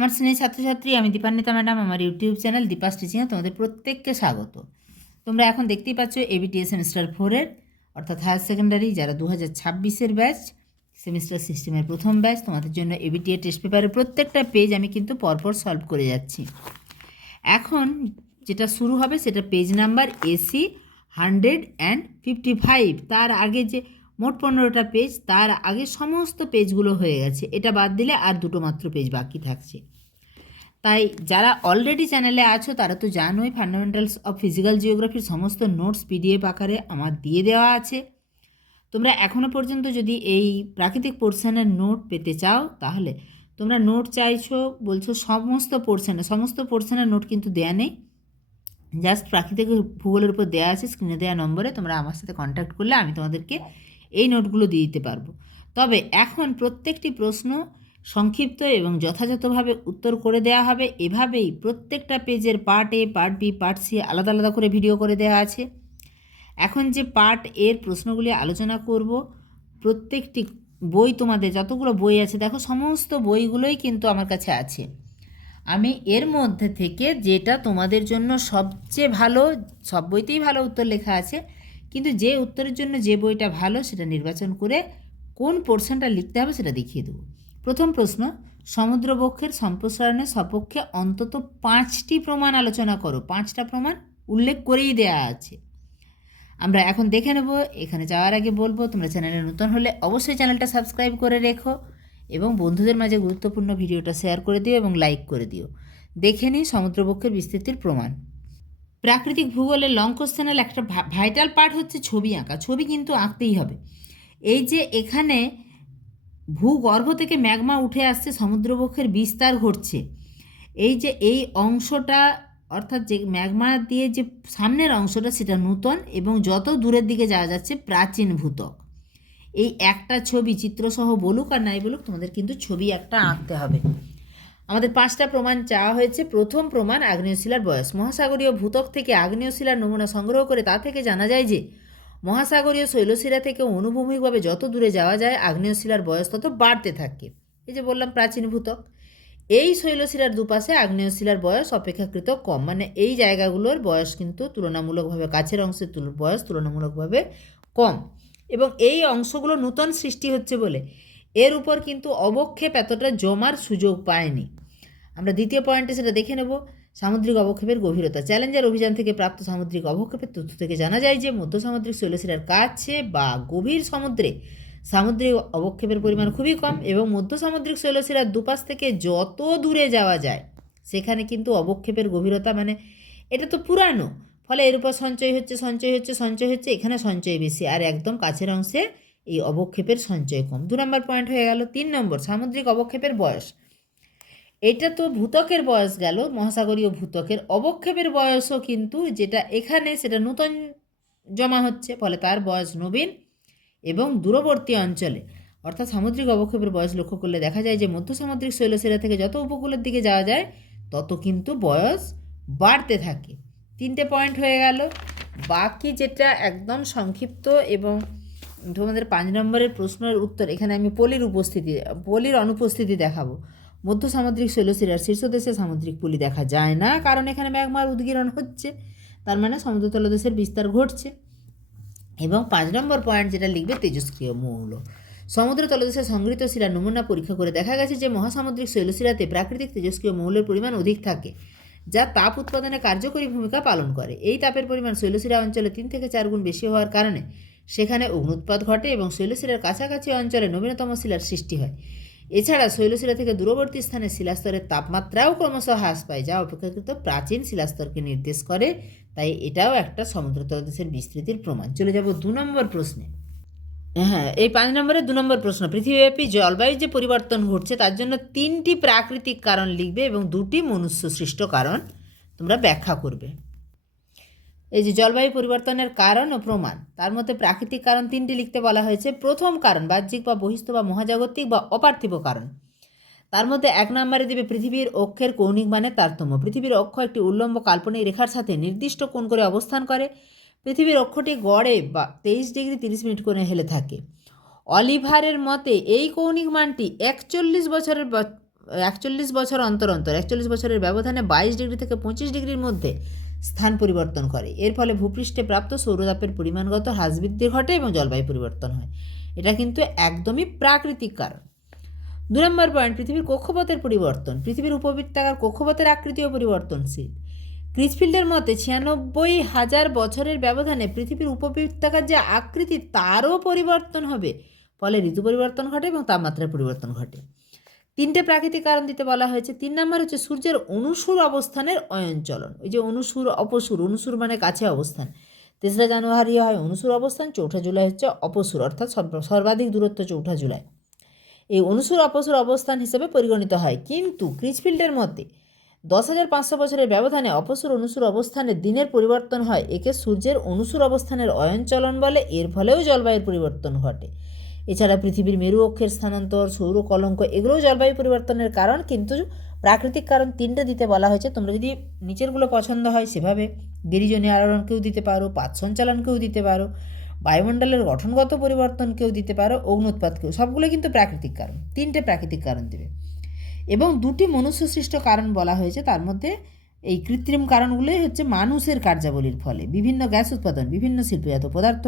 আমার স্নেহ ছাত্রছাত্রী, আমি দীপান্বিতা ম্যাডাম। আমার ইউটিউব চ্যানেল দীপাস টিচিংয়ে তোমাদের প্রত্যেককে স্বাগত। তোমরা এখন দেখতেই পাচ্ছ এবিটিএ সেমিস্টার 4-এর অর্থাৎ হায়ার সেকেন্ডারি যারা 2026-এর ব্যাচ, সেমিস্টার সিস্টেমের প্রথম ব্যাচ, তোমাদের জন্য এবিটিএ টেস্ট পেপারের প্রত্যেকটা পেজ আমি কিন্তু পরপর সলভ করে যাচ্ছি। এখন যেটা শুরু হবে সেটা পেজ নাম্বার AC 155। তার আগে যে মোট 15টা পেজ, তার আগে সমস্ত পেজগুলো হয়ে গেছে। এটা বাদ দিলে আর দুটো মাত্র পেজ বাকি থাকছে। তাই যারা অলরেডি চ্যানেলে আছো তারা তো জানোই ফান্ডামেন্টালস অফ ফিজিক্যাল জিওগ্রাফির সমস্ত নোটস PDF আকারে আমার দিয়ে দেওয়া আছে। তোমরা এখনও পর্যন্ত যদি এই প্রাকৃতিক পোর্শনের নোট পেতে চাও, তাহলে তোমরা নোট চাইছো, বলছো সমস্ত পোর্শনের নোট কিন্তু দেয়া নেই, জাস্ট প্রাকৃতিক ভূগোলের উপর দেওয়া আছে। স্ক্রিনে দেওয়া নম্বরে তোমরা আমার সাথে কন্ট্যাক্ট করলে আমি তোমাদেরকে এই নোটগুলো দিয়ে দিতে পারবো। তবে এখন প্রত্যেকটি প্রশ্ন সংক্ষিপ্ত এবং যথাযথভাবে উত্তর করে দেওয়া হবে। এভাবেই প্রত্যেকটা পেজের part A, part B, part C আলাদা আলাদা করে ভিডিও করে দেওয়া আছে। এখন যে পার্ট এর প্রশ্নগুলি আলোচনা করব, প্রত্যেকটি বই, তোমাদের যতগুলো বই আছে দেখো, সমস্ত বইগুলোই কিন্তু আমার কাছে আছে। আমি এর মধ্যে থেকে যেটা তোমাদের জন্য সবচেয়ে ভালো, সব বইতেই ভালো উত্তর লেখা আছে, কিন্তু যে উত্তরের জন্য যে বইটা ভালো সেটা নির্বাচন করে কোন পোর্শনটা লিখতে হবে সেটা দেখিয়ে দেবো। প্রথম প্রশ্ন, সমুদ্রবক্ষের সম্প্রসারণের সপক্ষে অন্তত 5টি প্রমাণ আলোচনা করো। 5টা প্রমাণ উল্লেখ করেই দেয়া আছে। আমরা এখন দেখে নেব। এখানে যাওয়ার আগে বলবো, তোমরা চ্যানেলে নতুন হলে অবশ্যই চ্যানেলটা সাবস্ক্রাইব করে রেখো এবং বন্ধুদের মাঝে গুরুত্বপূর্ণ ভিডিওটা শেয়ার করে দিও এবং লাইক করে দিও। দেখে নিই সমুদ্রবক্ষের বিস্তৃতির প্রমাণ। প্রাকৃতিক ভূগোলের লং কোশ্চেনের একটা ভাইটাল পার্ট হচ্ছে ছবি আঁকা। ছবি কিন্তু আঁকতেই হবে। এই যে এখানে ভূগর্ভ থেকে ম্যাগমা উঠে আসছে, সমুদ্রবক্ষের বিস্তার ঘটছে, এই যে এই অংশটা, অর্থাৎ যে ম্যাগমা দিয়ে যে সামনের অংশটা সেটা নূতন এবং যত দূরের দিকে যাওয়া যাচ্ছে প্রাচীন ভূত্বক। এই একটা ছবি চিত্রসহ বলুক আর নাই বলুক, তোমাদের কিন্তু ছবি একটা আঁকতে হবে। আমাদের 5টা প্রমাণ চাওয়া হয়েছে। প্রথম প্রমাণ, আগ্নেয় শিলার বয়স। মহাসাগরীয় ভূত্বক থেকে আগ্নেয় শিলার নমুনা সংগ্রহ করে তা থেকে জানা যায় যে মহাসাগরীয় শৈলশিলা থেকে অনুভূমিকভাবে যত দূরে যাওয়া যায় আগ্নেয় শিলার বয়স তত বাড়তে থাকে। এই যে বললাম প্রাচীন ভূত্বক, এই শৈলশিলার দুপাশে আগ্নেয় শিলার বয়স অপেক্ষাকৃত কম, মানে এই জায়গাগুলোর বয়স কিন্তু তুলনামূলকভাবে, কাছের অংশের বয়স তুলনামূলকভাবে কম, এবং এই অংশগুলো নূতন সৃষ্টি হচ্ছে বলে এর উপর কিন্তু অবক্ষেপ এতটা জমার সুযোগ পায়নি। আমরা দ্বিতীয় পয়েন্টে সেটা দেখে নেব। সামুদ্রিক অবক্ষেপের গভীরতা। চ্যালেঞ্জার অভিযান থেকে প্রাপ্ত সামুদ্রিক অবক্ষেপের তথ্য থেকে জানা যায় যে মধ্য সামুদ্রিক শৈলশিলার কাছে বা গভীর সমুদ্রে সামুদ্রিক অবক্ষেপের পরিমাণ খুবই কম এবং মধ্য সামুদ্রিক শৈলশিলার দুপাশ থেকে যত দূরে যাওয়া যায় সেখানে কিন্তু অবক্ষেপের গভীরতা, মানে এটা তো পুরানো, ফলে এর উপর সঞ্চয় হচ্ছে, এখানে সঞ্চয় বেশি, আর একদম কাছের অংশে এই অবক্ষেপের সঞ্চয় কম। 2 নম্বর পয়েন্ট হয়ে গেল। 3 নম্বর, সামুদ্রিক অবক্ষেপের বয়স। এটা তো ভূত্বকের বয়স গেল, মহাসাগরীয় ভূত্বকের অবক্ষেপের বয়সও কিন্তু যেটা এখানে সেটা নূতন জমা হচ্ছে, ফলে তার বয়স নবীন এবং দূরবর্তী অঞ্চলে, অর্থাৎ সামুদ্রিক অবক্ষেপের বয়স লক্ষ্য করলে দেখা যায় যে মধ্য সামুদ্রিক শৈলশিলা থেকে যত উপকূলের দিকে যাওয়া যায় তত কিন্তু বয়স বাড়তে থাকে। 3টে পয়েন্ট হয়ে গেল। বাকি যেটা একদম সংক্ষিপ্ত এবং তোমাদের 5 নম্বরের প্রশ্নের উত্তর, এখানে আমি পলির অনুপস্থিতি দেখাবো। মধ্য সামুদ্রিক শৈলশিলার শীর্ষদেশে সামুদ্রিক পলি দেখা যায় না, কারণ এখানে ম্যাগমার উদ্গীরণ হচ্ছে, তার মানে সমুদ্র তলদেশের বিস্তার ঘটছে। এবং 5 নম্বর পয়েন্ট যেটা লিখবে, তেজস্ক্রিয় মৌল। সমুদ্র তলদেশে সংগৃহীত শিলার নমুনা পরীক্ষা করে দেখা গেছে যে মহাসামুদ্রিক শৈলশিলাতে প্রাকৃতিক তেজস্ক্রিয় মৌলের পরিমাণ অধিক থাকে, যা তাপ উৎপাদনে কার্যকরী ভূমিকা পালন করে। এই তাপের পরিমাণ শৈলশিলা অঞ্চলে 3 থেকে 4 গুণ বেশি হওয়ার কারণে সেখানে অগ্নুৎপাত ঘটে এবং শৈলশিলার কাছাকাছি অঞ্চলে নবীনতম শিলার সৃষ্টি হয়। এছাড়া শৈলশিলা থেকে দূরবর্তী স্থানে শিলাস্তরের তাপমাত্রাও ক্রমশ হ্রাস পায়, যা অপেক্ষাকৃত প্রাচীন শিলাস্তরকে নির্দেশ করে। তাই এটাও একটা সমুদ্র তলদেশের বিস্তৃতির প্রমাণ। চলে যাব 2 নম্বর প্রশ্নে। হ্যাঁ, এই 5 নম্বরের 2 নম্বর প্রশ্ন, পৃথিবীব্যাপী জলবায়ু যে পরিবর্তন ঘটছে তার জন্য 3টি প্রাকৃতিক কারণ লিখবে এবং 2টি মনুষ্য সৃষ্ট কারণ তোমরা ব্যাখ্যা করবে। এই যে জলবায়ু পরিবর্তনের কারণ ও প্রমাণ, তার মধ্যে প্রাকৃতিক কারণ 3টি লিখতে বলা হয়েছে। প্রথম কারণ, বাহ্যিক বা বহিস্থ বা মহাজাগতিক বা অপার্থিব কারণ। তার মধ্যে 1 নম্বরে দেবে পৃথিবীর অক্ষের কৌণিক মানের তারতম্য। পৃথিবীর অক্ষ একটি উল্লম্ব কাল্পনিক রেখার সাথে নির্দিষ্ট কোণ করে অবস্থান করে। পৃথিবীর অক্ষটি গড়ে বা 23 ডিগ্রি 30 মিনিট কোণে হেলে থাকে। অলিভারের মতে এই কৌণিক মানটি 41 বছরের 41 বছর অন্তর অন্তর 41 বছরের ব্যবধানে 22 ডিগ্রি থেকে 25 ডিগ্রির মধ্যে স্থান পরিবর্তন করে। এর ফলে ভূপৃষ্ঠে প্রাপ্ত সৌরতাপের পরিমাণগত হ্রাস বৃদ্ধি ঘটে এবং জলবায়ু পরিবর্তন হয়। এটা কিন্তু একদমই প্রাকৃতিক কারণ। 2 নম্বর পয়েন্ট, পৃথিবীর কক্ষপথের পরিবর্তন। পৃথিবীর উপবৃত্তাকার কক্ষপথের আকৃতিও পরিবর্তনশীল। ক্রিসফিল্ডের মতে 96,000 বছরের ব্যবধানে পৃথিবীর উপবৃত্তাকার যে আকৃতি তারও পরিবর্তন হবে, ফলে ঋতু পরিবর্তন ঘটে এবং তাপমাত্রার পরিবর্তন ঘটে। 3টে প্রাকৃতিক কারণ দিতে বলা হয়েছে। 3 নম্বর হচ্ছে সূর্যের অনুসুর অবস্থানের অয়নচলন। ওই যে অনুসুর অপসুর, অনুসুর মানে কাছে অবস্থান। 3রা জানুয়ারি হয় অনুসুর অবস্থান, 4ঠা জুলাই হচ্ছে অপসুর, অর্থাৎ সর্বাধিক দূরত্ব 4ঠা জুলাই। এই অনুসুর অপসুর অবস্থান হিসেবে পরিগণিত হয়। কিন্তু ক্রিসফিল্ডের মতে 10,500 বছরের ব্যবধানে অপসুর অনুসুর অবস্থানে দিনের পরিবর্তন হয়। একে সূর্যের অনুসুর অবস্থানের অয়নচলন বলে। এর ফলেও জলবায়ুর পরিবর্তন ঘটে। এছাড়া পৃথিবীর মেরু অক্ষের স্থানান্তর, সৌর কলঙ্ক, এগুলোও জলবায়ু পরিবর্তনের কারণ। কিন্তু প্রাকৃতিক কারণ 3টে দিতে বলা হয়েছে। তোমরা যদি নিচেরগুলো পছন্দ হয় সেভাবে গিরিজনীয় আলোড়নকেও দিতে পারো, পাত সঞ্চালনকেও দিতে পারো, বায়ুমণ্ডলের গঠনগত পরিবর্তনকেও দিতে পারো, অগ্নুৎপাতকেও। সবগুলো কিন্তু প্রাকৃতিক কারণ। 3টে প্রাকৃতিক কারণ দেবে এবং 2টি মনুষ্যসৃষ্ট কারণ বলা হয়েছে। তার মধ্যে এই কৃত্রিম কারণগুলোই হচ্ছে মানুষের কার্যাবলীর ফলে বিভিন্ন গ্যাস উৎপাদন, বিভিন্ন শিল্পজাত পদার্থ,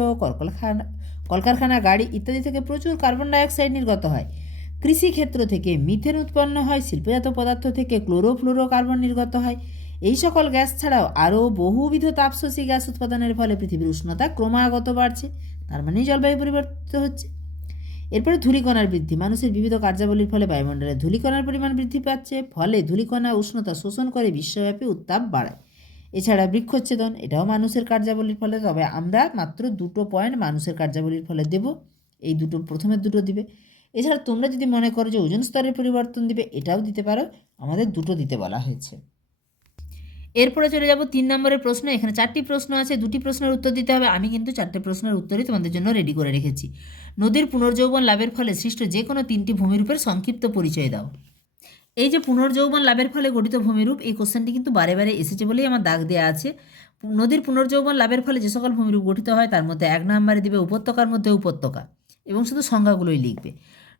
কলকারখানা, গাড়ি ইত্যাদি থেকে প্রচুর কার্বন ডাইঅক্সাইড নির্গত হয়। কৃষিক্ষেত্র থেকে মিথেন উৎপন্ন হয়। শিল্পজাত পদার্থ থেকে ক্লোরোফ্লোরোকার্বন নির্গত হয়। এই সকল গ্যাস ছাড়াও আরও বহুবিধ তাপশোষী গ্যাস উৎপাদনের ফলে পৃথিবীর উষ্ণতা ক্রমাগত বাড়ছে। তার মানেই জলবায়ু পরিবর্তিত হচ্ছে। এরপরে ধূলিকণার বৃদ্ধি। মানুষের বিবিধ কার্যাবলীর ফলে বায়ুমণ্ডলে ধূলিকণার পরিমাণ বৃদ্ধি পাচ্ছে। ফলে ধূলিকণা উষ্ণতা শোষণ করে বিশ্বব্যাপী উত্তাপ বাড়ায়। এছাড়া বৃক্ষচ্ছেদন, এটাও মানুষের কার্যাবলীর ফলে। তবে আমরা মাত্র 2টো পয়েন্ট মানুষের কার্যাবলীর ফলে দেব। এই দুটো প্রথমের 2টো দিবে। এছাড়া তোমরা যদি মনে করো যে ওজোন স্তরের পরিবর্তন দিবে, এটাও দিতে পারো। আমাদের 2টো দিতে বলা হয়েছে। এরপরে চলে যাব 3 নম্বরের প্রশ্ন। এখানে 4টি প্রশ্ন আছে, 2টি প্রশ্নের উত্তর দিতে হবে। আমি কিন্তু 4টে প্রশ্নের উত্তরই তোমাদের জন্য রেডি করে রেখেছি। নদীর পুনর্যৌবন লাভের ফলে সৃষ্ট যে কোনো 3টি ভূমিরূপের সংক্ষিপ্ত পরিচয় দাও। এই যে পুনর্যৌবন লাভের ফলে গঠিত ভূমিরূপ, এই কোশ্চেনটি কিন্তু বারে বারে এসেছে বলেই আমার দাগ দেওয়া আছে। নদীর পুনর্যৌবন লাভের ফলে যে সকল ভূমিরূপ গঠিত হয় তার মধ্যে 1 নম্বরে দিবে উপত্যকার মধ্যে উপত্যকা, এবং শুধু সংজ্ঞাগুলোই লিখবে।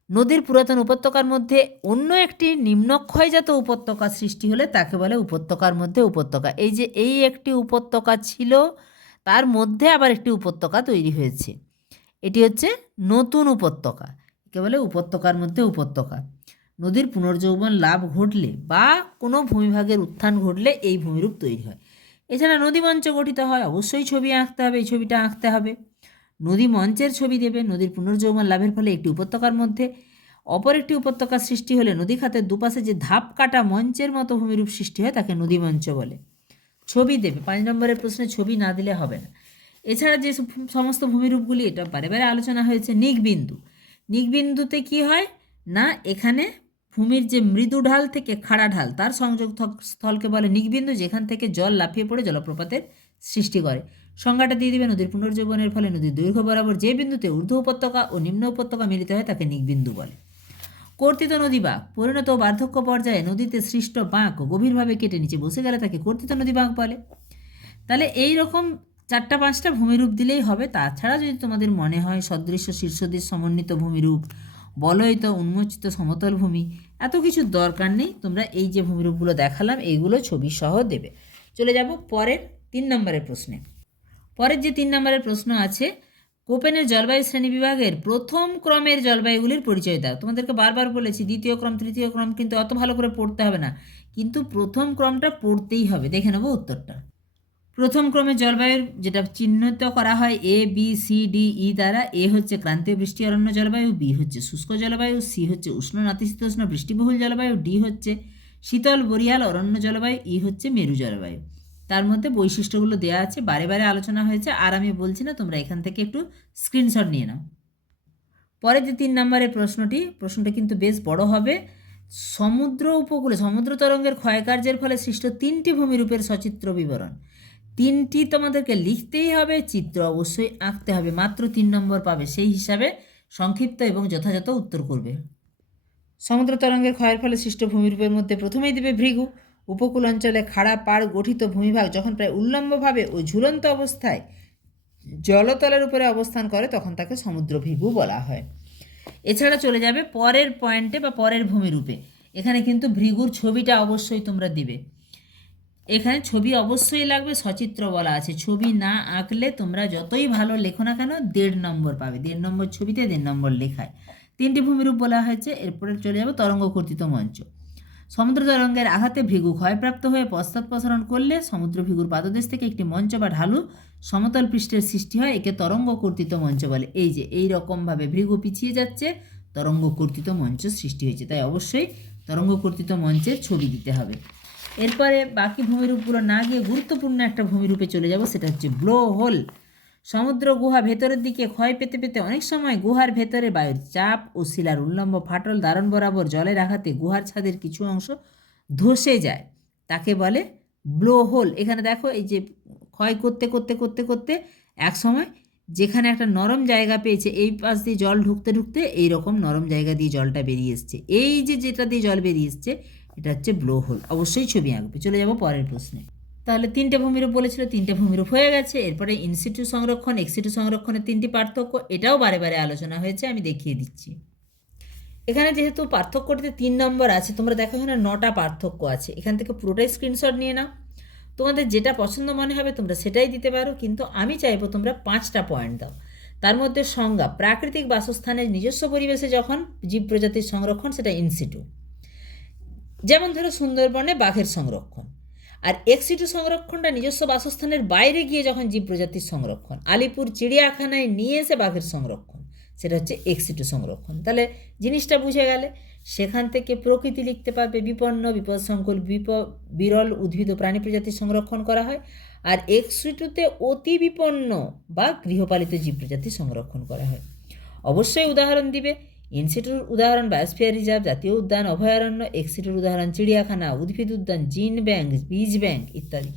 নদীর পুরাতন উপত্যকার মধ্যে অন্য একটি নিম্নক্ষয়জাত উপত্যকা সৃষ্টি হলে তাকে বলে উপত্যকার মধ্যে উপত্যকা। এই যে এই একটি উপত্যকা ছিল, তার মধ্যে আবার একটি উপত্যকা তৈরি হয়েছে, এটি হচ্ছে নতুন উপত্যকা, একে বলে উপত্যকার মধ্যে উপত্যকা। নদীর পুনর্যৌবন লাভ ঘটলে বা কোনো ভূমিভাগের উত্থান ঘটলে এই ভূমিরূপ তৈরি হয়। এছাড়া নদী মঞ্চ গঠিত হয়, অবশ্যই ছবি আঁকতে হবে, এই ছবিটা আঁকতে হবে। নদী মঞ্চের ছবি দেবে। নদীর পুনর্যৌবন লাভের ফলে একটি উপত্যকার মধ্যে অপর একটি উপত্যকার সৃষ্টি হলে নদী খাতের দুপাশে যে ধাপ কাটা মঞ্চের মতো ভূমিরূপ সৃষ্টি হয় তাকে নদী মঞ্চ বলে। ছবি দেবে। 5 নম্বরের প্রশ্নে ছবি না দিলে হবে না। এছাড়া যে সমস্ত ভূমিরূপগুলি, এটা বারে বারে আলোচনা হয়েছে। নিকবিন্দু, নিকবিন্দুতে কি হয় না, এখানে ভূমির যে মৃদু ঢাল থেকে খাড়া ঢাল তার সংযোগ স্থলকে বলে নিকবিন্দু, যেখান থেকে জল লাফিয়ে পড়ে জলপ্রপাতের সৃষ্টি করে। সংজ্ঞাটা দিয়ে দিবে। নদীর পুনর্যৌবনের ফলে নদীর দৈর্ঘ্য বরাবর যে বিন্দুতে ঊর্ধ্ব উপত্যকা ও নিম্ন উপত্যকা মিলিত হয় তাকে নিকবিন্দু বলে। কর্তিত নদী বাঁক, পরিণত ও বার্ধক্য পর্যায়ে নদীতে সৃষ্ট বাঁক গভীরভাবে কেটে নিচে বসে গেলে তাকে কর্তিত নদী বাঁক বলে। তাহলে এই রকম 4-5টা ভূমিরূপ দিলেই হবে। তাছাড়া যদি তোমাদের মনে হয় সদৃশ্য শীর্ষদেশ সমন্বিত ভূমিরূপ, বলয়িত উন্মোচিত সমতল ভূমি, এত কিছু দরকার নেই। তোমরা এই যে ভূমিরূপগুলো দেখালাম এইগুলো ছবি সহ দেবে। চলে যাব পরের 3 নম্বরের প্রশ্নে। পরের যে 3 নম্বরের প্রশ্ন আছে, কোপেনের জলবায়ু শ্রেণী বিভাগের প্রথম ক্রমের জলবায়ুগুলির পরিচয় দাও। তোমাদেরকে বারবার বলেছি দ্বিতীয় ক্রম তৃতীয় ক্রম কিন্তু অত ভালো করে পড়তে হবে না, কিন্তু প্রথম ক্রমটা পড়তেই হবে। দেখে নেব উত্তরটা। প্রথম ক্রমের জলবায়ুর যেটা চিহ্নিত করা হয় A B C D E দ্বারা। এ হচ্ছে ক্রান্তীয় বৃষ্টি অরণ্য জলবায়ু, বি হচ্ছে শুষ্ক জলবায়ু, সি হচ্ছে উষ্ণ নাতিশীতোষ্ণ বৃষ্টিবহুল জলবায়ু, ডি হচ্ছে শীতল বরিয়াল অরণ্য জলবায়ু, ই হচ্ছে মেরু জলবায়ু। তার মধ্যে বৈশিষ্ট্যগুলো দেওয়া আছে, বারে বারে আলোচনা হয়েছে, আর আমি বলছি না, তোমরা এখান থেকে একটু স্ক্রিনশট নিয়ে নাও। পরে যে 3 নম্বরের প্রশ্নটা কিন্তু বেশ বড় হবে। সমুদ্র উপকূলে সমুদ্র তরঙ্গের ক্ষয়কার্যের ফলে সৃষ্ট 3টি ভূমিরূপের সচিত্র বিবরণ। 3টি তোমাদেরকে লিখতেই হবে, চিত্র অবশ্যই আঁকতে হবে। মাত্র 3 নম্বর পাবে, সেই হিসাবে সংক্ষিপ্ত এবং যথাযথ উত্তর করবে। সমুদ্র তরঙ্গের ক্ষয়ের ফলে সৃষ্ট ভূমিরূপের মধ্যে প্রথমেই দেবে ভৃগু। উপকূল অঞ্চলে খাড়া পাড় গঠিত ভূমিভাগ যখন প্রায় উল্লম্বভাবে ও ঝুলন্ত অবস্থায় জলতলের উপরে অবস্থান করে তখন তাকে সমুদ্র ভৃগু বলা হয়। এছাড়া চলে যাবে পরের পয়েন্টে বা পরের ভূমিরূপে। এখানে কিন্তু ভৃগুর ছবিটা অবশ্যই তোমরা দিবে। এখানে ছবি অবশ্যই লাগবে, সচিত্র বলা আছে। ছবি না আঁকলে তোমরা যতই ভালো লেখো না কেন 1.5 নম্বর পাবে। 1.5 নম্বর ছবিতে 1.5 নম্বর লেখায়। 3টি ভূমিরূপ বলা হয়েছে। এরপরে চলে যাবো তরঙ্গ কর্তৃত মঞ্চ। সমুদ্র তরঙ্গের আঘাতে ভৃগু ক্ষয়প্রাপ্ত হয়ে পশ্চাৎপসরণ করলে সমুদ্র ভৃগুর পাদদেশ থেকে একটি মঞ্চ বা ঢালু সমতল পৃষ্ঠের সৃষ্টি হয়, একে তরঙ্গ কর্তৃত মঞ্চ বলে। এই যে এই রকমভাবে ভৃগু পিছিয়ে যাচ্ছে, তরঙ্গ কর্তৃত মঞ্চ সৃষ্টি হয়েছে। তাই অবশ্যই তরঙ্গ কর্তৃত মঞ্চের ছবি দিতে হবে। এরপরে বাকি ভূমিরূপগুলো না গিয়ে গুরুত্বপূর্ণ একটা ভূমিরূপে চলে যাব, সেটা হচ্ছে ব্লো হোল। সমুদ্র গুহা ভেতরের দিকে ক্ষয় পেতে পেতে অনেক সময় গুহার ভেতরে বায়ুর চাপ ও শিলার উল্লম্ব ফাটল দারণ বরাবর জলের আঘাতে গুহার ছাদের কিছু অংশ ধসে যায়, তাকে বলে ব্লো হোল। এখানে দেখো এই যে ক্ষয় করতে করতে করতে করতে এক সময় যেখানে একটা নরম জায়গা পেয়েছে, এই পাশ দিয়ে জল ঢুকতে ঢুকতে এই রকম নরম জায়গা দিয়ে জলটা বেরিয়ে এসছে। এই যে যেটা দিয়ে জল বেরিয়ে এসছে এটা হচ্ছে ব্লো হোল। অবশ্যই ছবি আঁকবে। চলে যাব পরের প্রশ্নে। তাহলে 3টে ভূমিরূপ বলেছিল, 3টে ভূমিরূপ হয়ে গেছে। এরপরে ইনসিটু সংরক্ষণ, এক্সিটু সংরক্ষণের 3টি পার্থক্য, এটাও বারে বারে আলোচনা হয়েছে, আমি দেখিয়ে দিচ্ছি। এখানে যেহেতু পার্থক্যটিতে 3 নম্বর আছে, তোমরা দেখো এখানে 9টা পার্থক্য আছে। এখান থেকে পুরোটাই স্ক্রিনশট নিয়ে নাও। তোমাদের যেটা পছন্দ মনে হবে তোমরা সেটাই দিতে পারো, কিন্তু আমি চাইবো তোমরা 5টা পয়েন্ট দাও। তার মধ্যে সংজ্ঞা, প্রাকৃতিক বাসস্থানের নিজস্ব পরিবেশে যখন জীব প্রজাতির সংরক্ষণ, সেটা ইনসিটু। যেমন ধরো সুন্দরবনে বাঘের সংরক্ষণ। আর এক্সিটু সংরক্ষণটা নিজস্ব বাসস্থানের বাইরে গিয়ে যখন জীব প্রজাতির সংরক্ষণ, আলিপুর চিড়িয়াখানায় নিয়ে এসে বাঘের সংরক্ষণ, সেটা হচ্ছে এক্সিটু সংরক্ষণ। তাহলে জিনিসটা বুঝে গেলে। সেখান থেকে প্রকৃতি লিখতে পারবে, বিপন্ন বিপদসংকুল বিরল উদ্ভিদ ও প্রাণী প্রজাতির সংরক্ষণ করা হয়। আর এক্সিটুতে অতি বিপন্ন বা গৃহপালিত জীব প্রজাতির সংরক্ষণ করা হয়। অবশ্যই উদাহরণ দিবে। ইনসিটুর উদাহরণ বায়োস্ফিয়ার রিজার্ভ, জাতীয় উদ্যান, অভয়ারণ্য। এক্সিটুর উদাহরণ চিড়িয়াখানা, উদ্ভিদ উদ্যান, জিন ব্যাংক, বীজ ব্যাংক ইত্যাদি।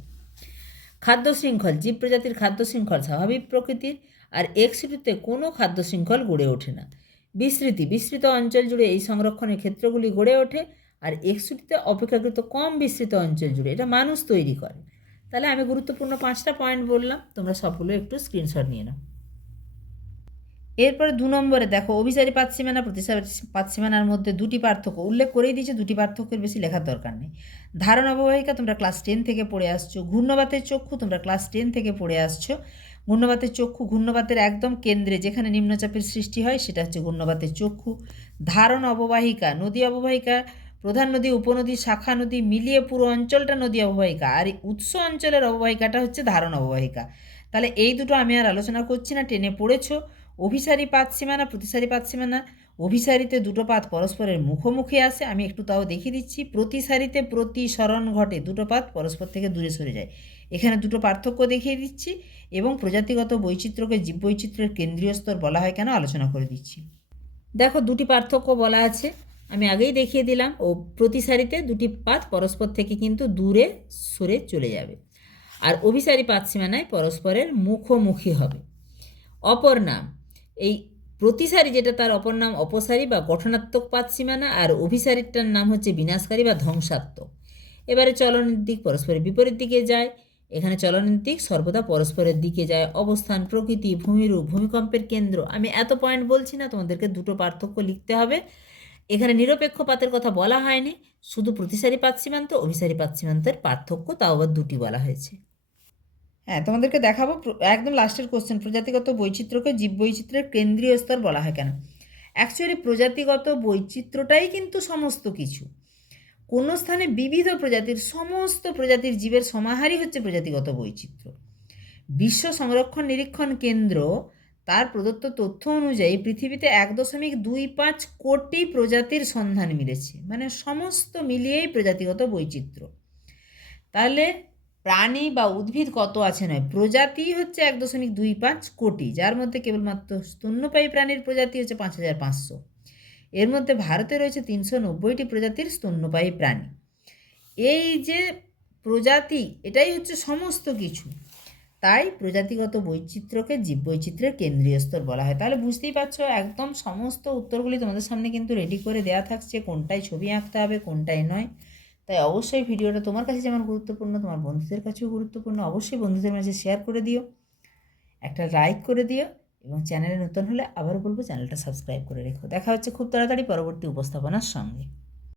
খাদ্য শৃঙ্খল, জীব প্রজাতির খাদ্য শৃঙ্খল স্বাভাবিক প্রকৃতির, আর এক্সিটুতে কোনো খাদ্য শৃঙ্খল গড়ে ওঠে না। বিস্তৃতি, বিস্তৃত অঞ্চল জুড়ে এই সংরক্ষণের ক্ষেত্রগুলি গড়ে ওঠে, আর এক্সিটুতে অপেক্ষাকৃত কম বিস্তৃত অঞ্চল জুড়ে এটা মানুষ তৈরি করে। তাহলে আমি গুরুত্বপূর্ণ 5টা পয়েন্ট বললাম, তোমরা সবগুলো একটু স্ক্রিনশট নিয়ে নাও। এরপরে 2 নম্বরে দেখো, অভিসারী পাতসীমানা প্রতিসারী পাতসীমানার মধ্যে 2টি পার্থক্য উল্লেখ করেই দিয়েছে। 2টি পার্থক্যের বেশি লেখার দরকার নেই। ধারণ অববাহিকা তোমরা ক্লাস 10 থেকে পড়ে আসছো। ঘূর্ণবাতের চক্ষু তোমরা ক্লাস 10 থেকে পড়ে আসছো। ঘূর্ণবাতের চক্ষু, ঘূর্ণবাতের একদম কেন্দ্রে যেখানে নিম্নচাপের সৃষ্টি হয় সেটা হচ্ছে ঘূর্ণবাতের চক্ষু। ধারণ অববাহিকা, নদী অববাহিকা, প্রধান নদী, উপনদী, শাখা নদী মিলিয়ে পুরো অঞ্চলটা নদী অববাহিকা, আর উৎস অঞ্চলের অববাহিকাটা হচ্ছে ধারণ অববাহিকা। তাহলে এই দুটো আমি আর আলোচনা করছি না, টেনে পড়েছো। অভিসারী পাতসীমানা, প্রতিসারী পাতসীমানা। অভিসারীতে 2টো পাত পরস্পরের মুখোমুখি আসে, আমি একটু তাও দেখিয়ে দিচ্ছি। প্রতিসারীতে প্রতিসরণ ঘটে, 2টো পাত পরস্পর থেকে দূরে সরে যায়। এখানে 2টো পার্থক্য দেখিয়ে দিচ্ছি, এবং প্রজাতিগত বৈচিত্র্যকে জীববৈচিত্র্যের কেন্দ্রীয় স্তর বলা হয় কেন আলোচনা করে দিচ্ছি। দেখো 2টি পার্থক্য বলা আছে, আমি আগেই দেখিয়ে দিলাম। ও প্রতিসারীতে 2টি পাত পরস্পর থেকে কিন্তু দূরে সরে চলে যাবে, আর অভিসারী পাতসীমানায় পরস্পরের মুখোমুখি হবে। অপর নাম, এই প্রতিসারী যেটা তার অপর নাম অপসারী বা গঠনাত্মক পাতসীমানা, আর অভিসারীটার নাম হচ্ছে বিনাশকারী বা ধ্বংসাত্মক। এবারে চলনের দিক পরস্পরের বিপরীত দিকে যায়। এখানে চলনের দিক সর্বদা পরস্পরের দিকে যায়। অবস্থান, প্রকৃতি, ভূমিরূপ, ভূমিকম্পের কেন্দ্র, আমি এত পয়েন্ট বলছি না, তোমাদেরকে 2টো পার্থক্য লিখতে হবে। এখানে নিরপেক্ষ পাতের কথা বলা হয়নি, শুধু প্রতিসারী পাত সীমান্ত, অভিসারী পাত সীমান্তের পার্থক্য, তাও আবার 2টি বলা হয়েছে। হ্যাঁ, তোমাদেরকে দেখাবো একদম লাস্টের কোশ্চেন, প্রজাতিগত বৈচিত্র্যকে জীববৈচিত্র্যের কেন্দ্রীয় স্তর বলা হয় কেন। অ্যাকচুয়ালি প্রজাতিগত বৈচিত্র্যটাই কিন্তু সমস্ত কিছু। কোনো স্থানে বিবিধ প্রজাতির, সমস্ত প্রজাতির জীবের সমাহারই হচ্ছে প্রজাতিগত বৈচিত্র্য। বিশ্ব সংরক্ষণ নিরীক্ষণ কেন্দ্র তার প্রদত্ত তথ্য অনুযায়ী পৃথিবীতে 1.25 কোটি প্রজাতির সন্ধান মিলেছে, মানে সমস্ত মিলিয়েই প্রজাতিগত বৈচিত্র্য। তাহলে প্রাণী বা উদ্ভিদ কত আছে নয়, প্রজাতি হচ্ছে 1.25 কোটি, যার মধ্যে কেবলমাত্র স্তন্যপায়ী প্রাণীর প্রজাতি হচ্ছে 5500। এর মধ্যে ভারতে রয়েছে 390টি প্রজাতির স্তন্যপায়ী প্রাণী। এই যে প্রজাতি, এটাই হচ্ছে সমস্ত কিছু। তাই প্রজাতিগত বৈচিত্র্যকে জীববৈচিত্র্যের কেন্দ্রীয় স্তর বলা হয়। তাহলে বুঝতেই পারছো, একদম সমস্ত উত্তরগুলি তোমাদের সামনে কিন্তু রেডি করে দেওয়া থাকছে, কোনটায় ছবি আঁকতে হবে কোনটায় নয়। তাই অবশ্যই ভিডিওটা তোমার কাছে যেমন গুরুত্বপূর্ণ, তোমার বন্ধুদের কাছেও গুরুত্বপূর্ণ। অবশ্যই বন্ধুদের মাঝে শেয়ার করে দিও, একটা লাইক করে দিও, এবং চ্যানেলে নতুন হলে আবারও বলবো চ্যানেলটা সাবস্ক্রাইব করে রেখো। দেখা হচ্ছে খুব তাড়াতাড়ি পরবর্তী উপস্থাপনার সঙ্গে।